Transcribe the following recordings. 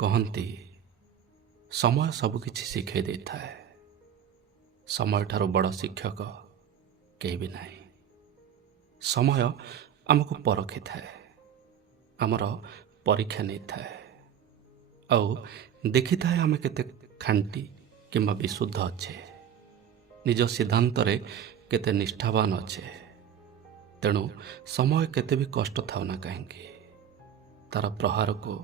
कहती समय सबकिछि शिखै दे थाए। समय ठारो बड़ शिक्षक केही भी नाही। समय आमको परखि थाए, आमर परीक्षा नहीं थाए, आउ देखि थाए आमे केते खांटी किंबा विशुद्ध अच्छे, निज सिद्धांत रे केते निष्ठावान अच्छे। तेणु समय केते भी कष्ट थाउ ना कहीं तार प्रहार को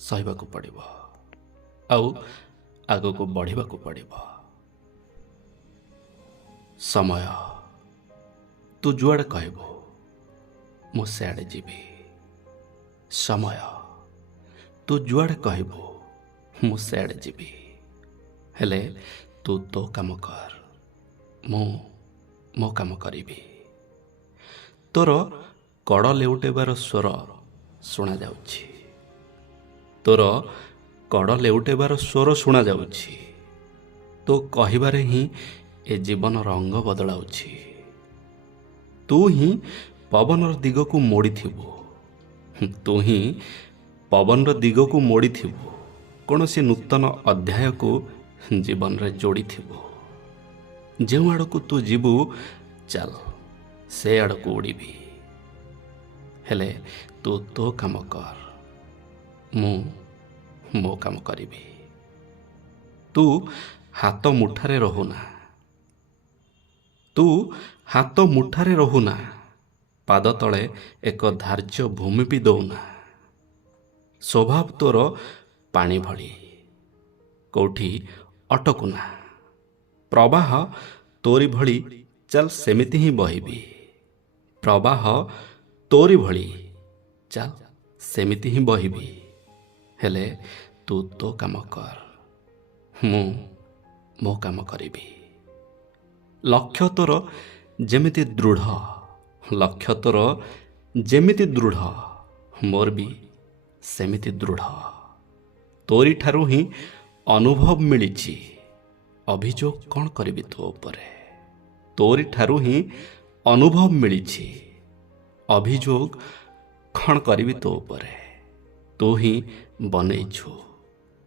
सहिबा को पड़िबो, आउ आगो को बढ़िबा को पड़िबो। समय तू जुआड़े कहबो मु सियाड़े जीवी। समय तू जुआड़े कहबो मु सियाड़े जीवी। हेले तू तो काम कर, मु मो काम करिबी। तोर कड़ लेउटेबार स्वर शुणा जाउछि, तोर कड़ लेउटेबार स्वर शुणा जाउछि। तो कहिबारे ही ए जीवन रंग बदलाउछि। तू ही पवनर दिग को मोड़ी थिबु, तू ही पवनर दिग को मोड़ी थिबु। कौन सी नूतन अध्याय को जीवन रे जोड़ी थिबु। जेउ आड़ को तू जीवु चल से आड़ को उड़ीबी। हेले तू तो काम कर, मु मो काम करिबी। तू हाथ मुठारे रहुना, तू हाथ मुठारे रहुना, पाद तले एक धार्य भूमि भी दौना। स्वभाव तोर पानी भली, कोठी अटकुना। प्रवाह तोरी भली चल सेमिति ही बहिबी। प्रवाह तोरी भली चल सेमिति ही बहिबी। हेले तू तो काम कर, मु मो काम करिबी। लक्ष्य तोर जेमिति दृढ़, लक्ष्य तोर जेमिति दृढ़, मोर भी सेमिति दृढ़। तोरी ठारू ही अनुभव मिलिछि, अभियोग कौन करिबी तो उपरे। तोरी ठारू ही अनुभव मिलिछि, अभियोग कौन करिबी तो उपरे। तू ही बनेइछु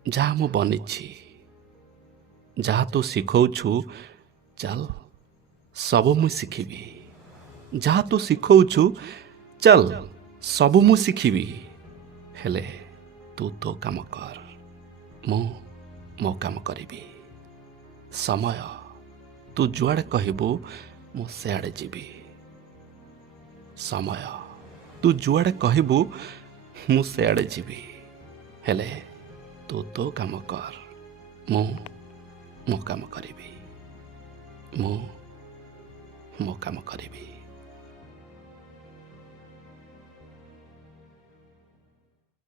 जहाँ मु बनिछि, जहाँ तू शिखौछु चल सबु मु शिखिबी। जहाँ तू शिखौछु चल सबु मु शिखिबी। हेले तू तो काम कर, मु मो काम करिबी। समय तू जुआड़े कहबू मु सियाड़े जीवी। समय तू जुआड़े कहबू मु सियाड़े जीवी। हेले तू तो काम कर, मु मो काम करिबी। मु मो काम करिबी।